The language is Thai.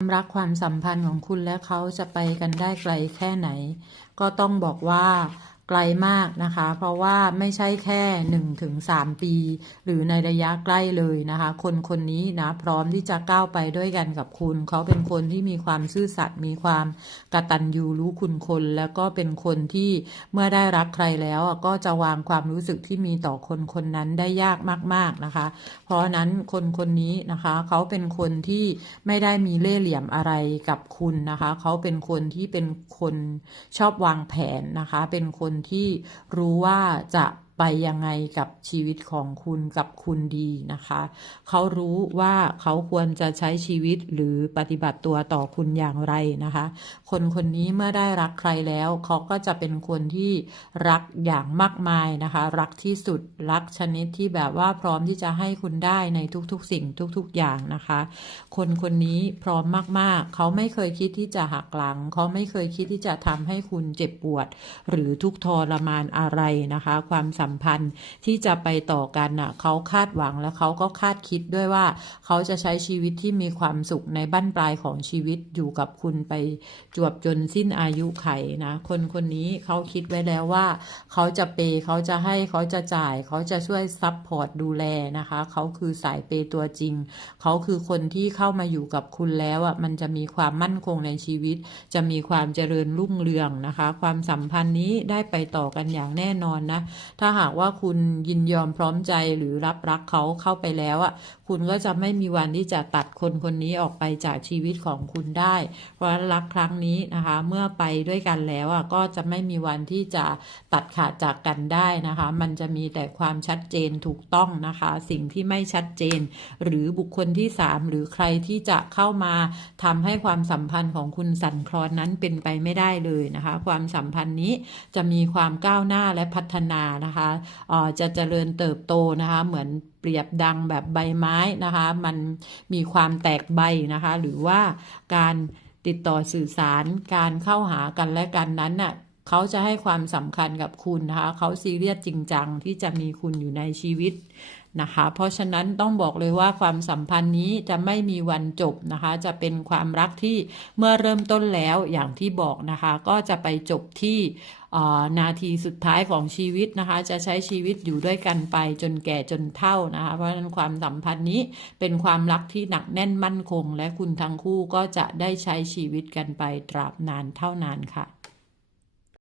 ความรักความสัมพันธ์ของคุณและเขาจะไปกันได้ไกลแค่ไหน ก็ต้องบอกว่า ไกลมากนะคะ เพราะว่าไม่ใช่แค่1ถึง3ปี หรือในระยะใกล้เลยนะคะ คนคนนี้นะพร้อมที่จะก้าวไปด้วยกันกับคุณ เขาเป็นคนที่มีความซื่อสัตย์มีความกระตัญญูรู้คุณคน แล้วก็เป็นคนที่เมื่อได้รักใครแล้วก็จะวางความรู้สึกที่มีต่อคนคนนั้นได้ยากมาก ๆนะคะ เพราะฉะนั้นคนคนนี้นะคะ เขาเป็นคนที่ไม่ได้มีเล่ห์เหลี่ยมอะไรกับคุณนะคะ เขาเป็นคนที่เป็นคนชอบวางแผนนะคะ เป็นคนที่รู้ว่าจะ ไปยังไงกับชีวิตของคุณกับคุณดีนะคะ เขารู้ว่าเขาควรจะใช้ชีวิตหรือปฏิบัติตัวต่อคุณอย่างไรนะคะ คนคนนี้เมื่อได้รักใครแล้ว เขาก็จะเป็นคนที่รักอย่างมากมายนะคะ รักที่สุดรักชนิดที่แบบว่าพร้อมที่จะให้คุณได้ในทุกๆ สิ่งทุกๆอย่างนะคะ คนคนนี้พร้อมมากๆ เขาไม่เคยคิดที่จะหักหลัง เขาไม่เคยคิดที่จะทำให้คุณเจ็บปวด หรือทุกทรมานอะไรนะคะ ความสัมพันธ์ที่จะไปต่อกันน่ะเขาคาดหวังและเขาก็คาดคิดด้วยว่า เขาจะใช้ชีวิตที่มีความสุขในบั้นปลายของชีวิตอยู่กับคุณไปจวบจนสิ้นอายุไขนะ คนคนนี้เขาคิดไว้แล้วว่า เขาจะเปย์เขาจะให้เขาจะจ่าย เขาจะช่วยซับพอร์ตดูแลนะคะ เขาคือสายเปย์ตัวจริง เขาคือคนที่เข้ามาอยู่กับคุณแล้วอะมันจะมีความมั่นคงในชีวิต จะมีความเจริญรุ่งเรืองนะคะ ความสัมพันธ์นี้ได้ไปต่อกันอย่างแน่นอนนะ ถ้าหากว่าคุณยินยอมพร้อมใจหรือรับรักเขาเข้าไปแล้วอะ คุณก็จะไม่มีวันที่จะตัดคนคนนี้ออกไปจากชีวิตของคุณได้ เพราะรักครั้งนี้นะคะ เมื่อไปด้วยกันแล้วอะก็จะไม่มีวันที่จะตัดขาดจากกันได้นะคะ มันจะมีแต่ความชัดเจนถูกต้องนะคะ สิ่งที่ไม่ชัดเจน หรือบุคคลที่สามหรือใครที่จะเข้ามาทำให้ความสัมพันธ์ของคุณสั่นคลอนนั้นเป็นไปไม่ได้เลยนะคะ ความสัมพันธ์นี้จะมีความก้าวหน้าและพัฒนานะคะเอ่อจะเจริญเติบโตนะคะเหมือนเปรียบดังแบบใบไม้นะคะมันมีความแตกใบนะคะหรือว่าการติดต่อสื่อสารการเข้าหากันและกันนั้นน่ะ เขาจะให้ความสำคัญกับคุณนะคะ เขาซีเรียสจริงจังที่จะมีคุณอยู่ในชีวิตนะคะ เพราะฉะนั้นต้องบอกเลยว่าความสัมพันธ์นี้จะไม่มีวันจบนะคะ จะเป็นความรักที่เมื่อเริ่มต้นแล้วอย่างที่บอกนะคะ ก็จะไปจบที่นาทีสุดท้ายของชีวิตนะคะ จะใช้ชีวิตอยู่ด้วยกันไปจนแก่จนเฒ่านะคะ เพราะฉะนั้นความสัมพันธ์นี้เป็นความรักที่หนักแน่นมั่นคง และคุณทั้งคู่ก็จะได้ใช้ชีวิตกันไปตราบนานเท่านานค่ะ